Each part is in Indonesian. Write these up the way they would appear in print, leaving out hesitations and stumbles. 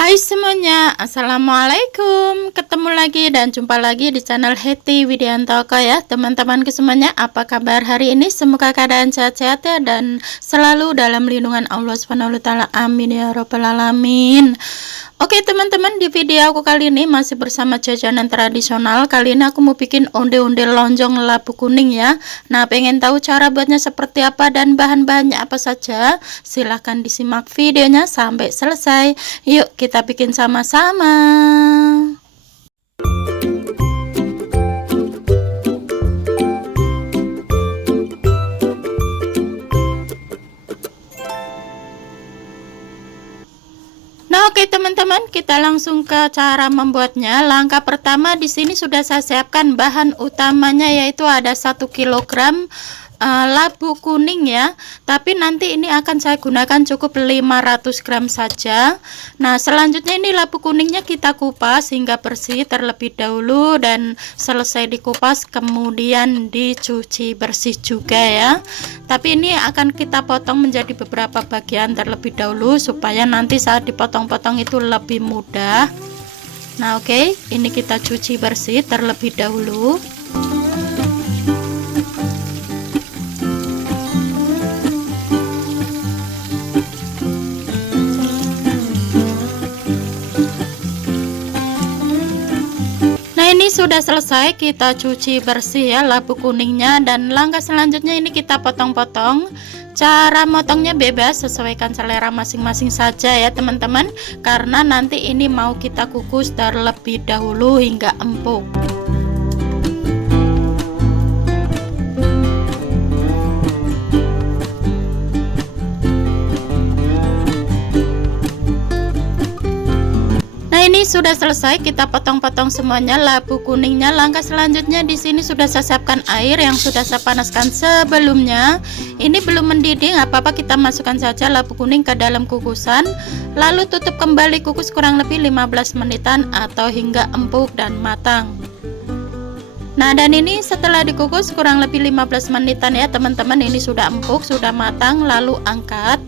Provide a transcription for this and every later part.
Hai semuanya, assalamualaikum. Ketemu lagi dan jumpa lagi di channel Hetty Widiantoko ya teman-temanku semuanya. Apa kabar hari ini? Semoga keadaan sehat-sehat ya dan selalu dalam lindungan Allah Subhanahu wa taala. Amin ya rabbal alamin. Oke teman-teman, di video aku kali ini masih bersama jajanan tradisional. Kali ini aku mau bikin onde-onde lonjong labu kuning ya. Nah, pengen tahu cara buatnya seperti apa dan bahan-bahannya apa saja? Silahkan disimak videonya sampai selesai. Yuk kita bikin sama-sama. Nah, oke teman-teman, kita langsung ke cara membuatnya. Langkah pertama di sini sudah saya siapkan bahan utamanya, yaitu ada 1 kg labu kuning ya, tapi nanti ini akan saya gunakan cukup 500 gram saja. Nah, selanjutnya ini labu kuningnya kita kupas hingga bersih terlebih dahulu, dan selesai dikupas kemudian dicuci bersih juga ya. Tapi ini akan kita potong menjadi beberapa bagian terlebih dahulu supaya nanti saat dipotong-potong itu lebih mudah. Nah, oke, ini kita cuci bersih terlebih dahulu. Ini sudah selesai kita cuci bersih ya labu kuningnya, dan langkah selanjutnya ini kita potong-potong. Cara motongnya bebas, sesuaikan selera masing-masing saja ya teman-teman, karena nanti ini mau kita kukus terlebih dahulu hingga empuk. Ini sudah selesai kita potong-potong semuanya labu kuningnya. Langkah selanjutnya di sini sudah saya siapkan air yang sudah saya panaskan sebelumnya. Ini belum mendidih, nggak apa-apa, kita masukkan saja labu kuning ke dalam kukusan, lalu tutup kembali, kukus kurang lebih 15 menitan atau hingga empuk dan matang. Nah, dan ini setelah dikukus kurang lebih 15 menitan ya teman-teman, ini sudah empuk, sudah matang, lalu angkat.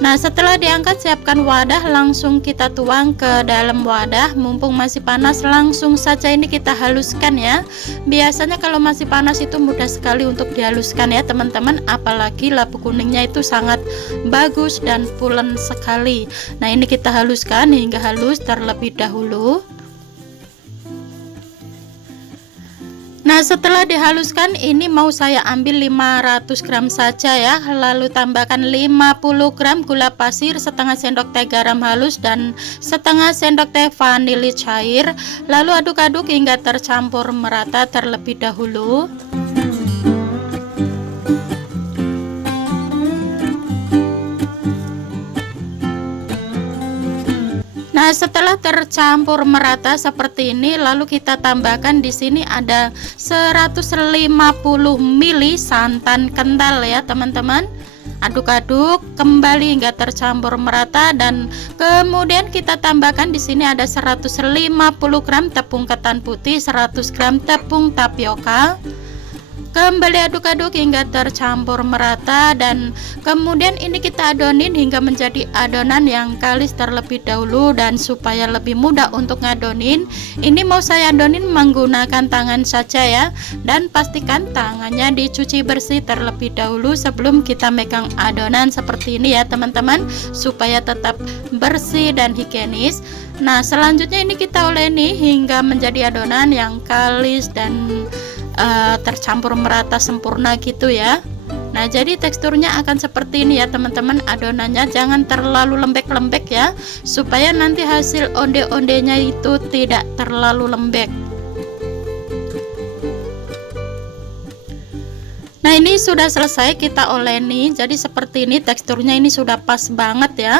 Nah, setelah diangkat, siapkan wadah, langsung kita tuang ke dalam wadah. Mumpung masih panas, langsung saja ini kita haluskan ya. Biasanya kalau masih panas itu mudah sekali untuk dihaluskan ya teman-teman, apalagi labu kuningnya itu sangat bagus dan pulen sekali. Nah, ini kita haluskan hingga halus terlebih dahulu. Nah, setelah dihaluskan ini mau saya ambil 500 gram saja ya, lalu tambahkan 50 gram gula pasir, setengah sendok teh garam halus, dan setengah sendok teh vanili cair, lalu aduk-aduk hingga tercampur merata terlebih dahulu. Nah, setelah tercampur merata seperti ini, lalu kita tambahkan di sini ada 150 ml santan kental ya teman-teman. Aduk-aduk kembali hingga tercampur merata, dan kemudian kita tambahkan di sini ada 150 gram tepung ketan putih, 100 gram tepung tapioka. Kembali aduk-aduk hingga tercampur merata, dan kemudian ini kita adonin hingga menjadi adonan yang kalis terlebih dahulu. Dan supaya lebih mudah untuk ngadonin, ini mau saya adonin menggunakan tangan saja ya, dan pastikan tangannya dicuci bersih terlebih dahulu sebelum kita megang adonan seperti ini ya teman-teman, supaya tetap bersih dan higienis. Nah, selanjutnya ini kita uleni hingga menjadi adonan yang kalis dan tercampur merata sempurna gitu ya. Nah, jadi teksturnya akan seperti ini ya teman-teman. Adonannya jangan terlalu lembek-lembek ya, supaya nanti hasil onde-ondenya itu tidak terlalu lembek. Nah, ini sudah selesai kita oleni, jadi seperti ini teksturnya, ini sudah pas banget ya,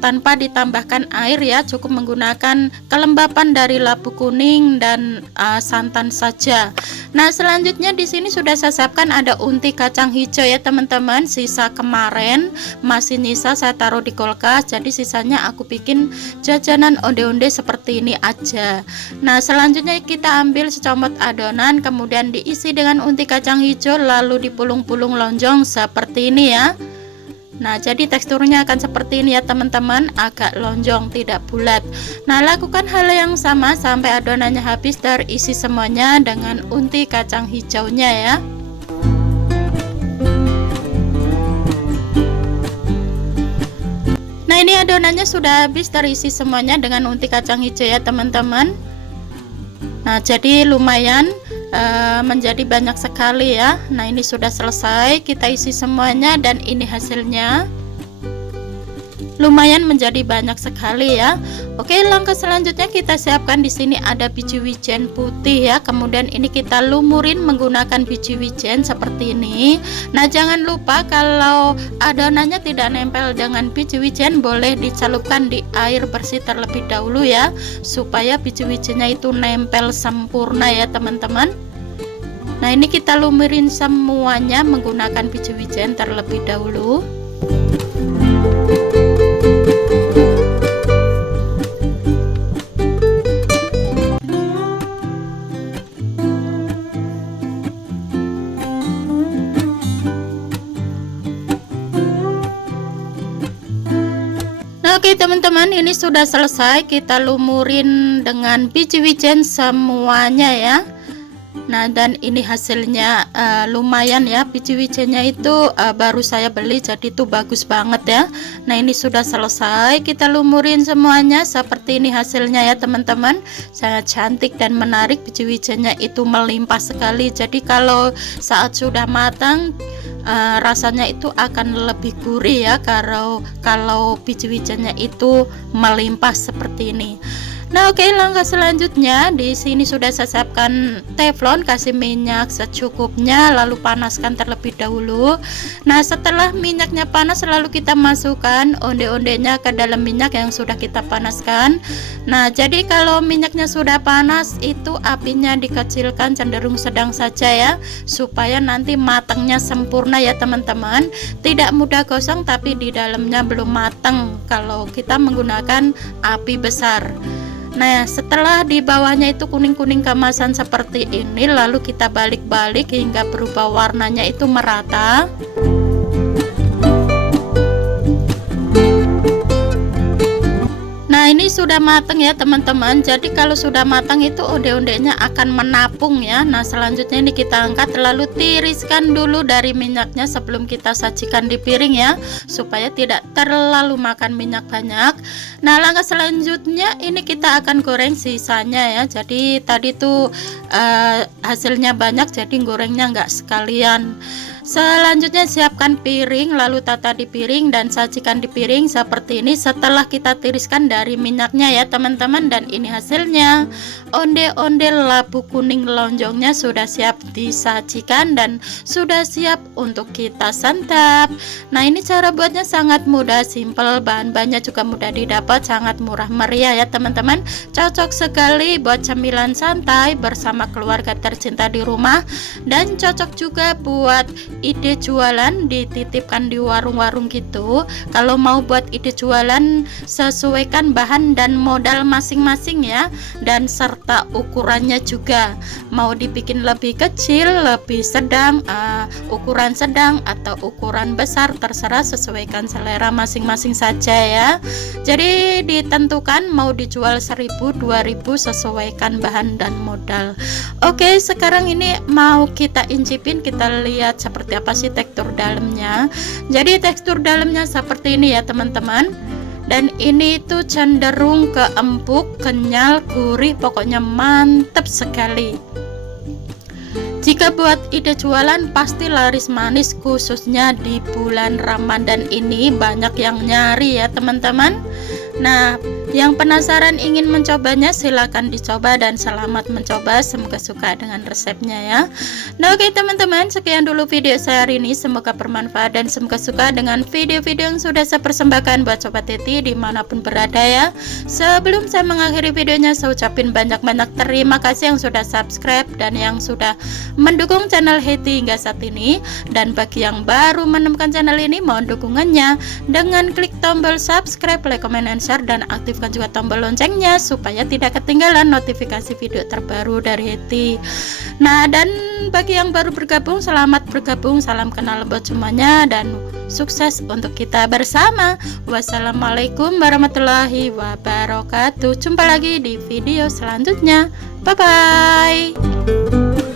tanpa ditambahkan air ya, cukup menggunakan kelembapan dari labu kuning dan santan saja. Nah, selanjutnya di sini sudah saya siapkan ada unti kacang hijau ya teman-teman. Sisa kemarin masih nyisa, saya taruh di kulkas, jadi sisanya aku bikin jajanan onde-onde seperti ini aja. Nah, selanjutnya kita ambil secomot adonan, kemudian diisi dengan unti kacang hijau, lalu dipulung-pulung lonjong seperti ini ya. Nah, jadi teksturnya akan seperti ini ya teman-teman, agak lonjong, tidak bulat. Nah, lakukan hal yang sama sampai adonannya habis terisi semuanya dengan unti kacang hijaunya ya. Nah, ini adonannya sudah habis terisi semuanya dengan unti kacang hijau ya teman-teman. Nah, jadi lumayan menjadi banyak sekali ya. Nah, ini sudah selesai, kita isi semuanya dan ini hasilnya. Lumayan menjadi banyak sekali ya. Oke, langkah selanjutnya kita siapkan di sini ada biji wijen putih ya. Kemudian ini kita lumurin menggunakan biji wijen seperti ini. Nah, jangan lupa kalau adonannya tidak nempel dengan biji wijen, boleh dicelupkan di air bersih terlebih dahulu ya, supaya biji wijennya itu nempel sempurna ya teman-teman. Nah, ini kita lumurin semuanya menggunakan biji wijen terlebih dahulu. Oke teman-teman, ini sudah selesai, kita lumurin dengan biji wijen semuanya ya. Nah, dan ini hasilnya lumayan ya, biji wijennya itu baru saya beli, jadi itu bagus banget ya. Nah, ini sudah selesai, kita lumurin semuanya seperti ini hasilnya ya teman-teman. Sangat cantik dan menarik, biji wijennya itu melimpah sekali. Jadi kalau saat sudah matang rasanya itu akan lebih gurih ya kalau biji wijennya itu melimpah seperti ini. Nah, oke, langkah selanjutnya di sini sudah saya siapkan teflon, kasih minyak secukupnya lalu panaskan terlebih dahulu. Nah, setelah minyaknya panas lalu kita masukkan onde-ondenya ke dalam minyak yang sudah kita panaskan. Nah, jadi kalau minyaknya sudah panas itu apinya dikecilkan, cenderung sedang saja ya, supaya nanti matangnya sempurna ya teman-teman. Tidak mudah gosong tapi di dalamnya belum matang kalau kita menggunakan api besar. Nah, setelah di bawahnya itu kuning-kuning keemasan seperti ini, lalu kita balik-balik hingga berubah warnanya itu merata. Nah, ini sudah matang ya teman-teman. Jadi kalau sudah matang itu onde-ondenya akan menapung ya. Nah, selanjutnya ini kita angkat lalu tiriskan dulu dari minyaknya sebelum kita sajikan di piring ya, supaya tidak terlalu makan minyak banyak. Nah, langkah selanjutnya ini kita akan goreng sisanya ya. Jadi tadi tuh hasilnya banyak, jadi gorengnya nggak sekalian. Selanjutnya siapkan piring lalu tata di piring dan sajikan di piring seperti ini setelah kita tiriskan dari minyaknya ya teman-teman. Dan ini hasilnya, onde-onde labu kuning lonjongnya sudah siap disajikan dan sudah siap untuk kita santap. Nah, ini cara buatnya sangat mudah, simple, bahan-bahannya juga mudah didapat, sangat murah meriah ya teman-teman. Cocok sekali buat cemilan santai bersama keluarga tercinta di rumah, dan cocok juga buat ide jualan, dititipkan di warung-warung gitu. Kalau mau buat ide jualan, sesuaikan bahan dan modal masing-masing ya, dan serta ukurannya juga. Mau dibikin lebih kecil, lebih sedang, ukuran sedang atau ukuran besar, terserah, sesuaikan selera masing-masing saja ya. Jadi ditentukan mau dijual 1000, 2000, sesuaikan bahan dan modal. Oke, sekarang ini mau kita incipin, kita lihat seperti apa sih tekstur dalamnya. Jadi tekstur dalamnya seperti ini ya teman-teman. Dan ini tuh cenderung ke empuk, kenyal, gurih, pokoknya mantep sekali. Jika buat ide jualan pasti laris manis, khususnya di bulan Ramadan ini banyak yang nyari ya teman-teman. Nah, yang penasaran ingin mencobanya silahkan dicoba dan selamat mencoba, semoga suka dengan resepnya ya. Nah, oke teman-teman, sekian dulu video saya hari ini, semoga bermanfaat dan semoga suka dengan video-video yang sudah saya persembahkan buat Sobat Hetty dimanapun berada ya. Sebelum saya mengakhiri videonya, saya ucapin banyak-banyak terima kasih yang sudah subscribe dan yang sudah mendukung channel Hetty hingga saat ini. Dan bagi yang baru menemukan channel ini, mohon dukungannya dengan klik tombol subscribe, like, comment, and share, dan aktifkan aktifkan juga tombol loncengnya supaya tidak ketinggalan notifikasi video terbaru dari Hetty. Nah, dan bagi yang baru bergabung, selamat bergabung, salam kenal buat semuanya, dan sukses untuk kita bersama. Wassalamualaikum warahmatullahi wabarakatuh. Jumpa lagi di video selanjutnya. Bye bye.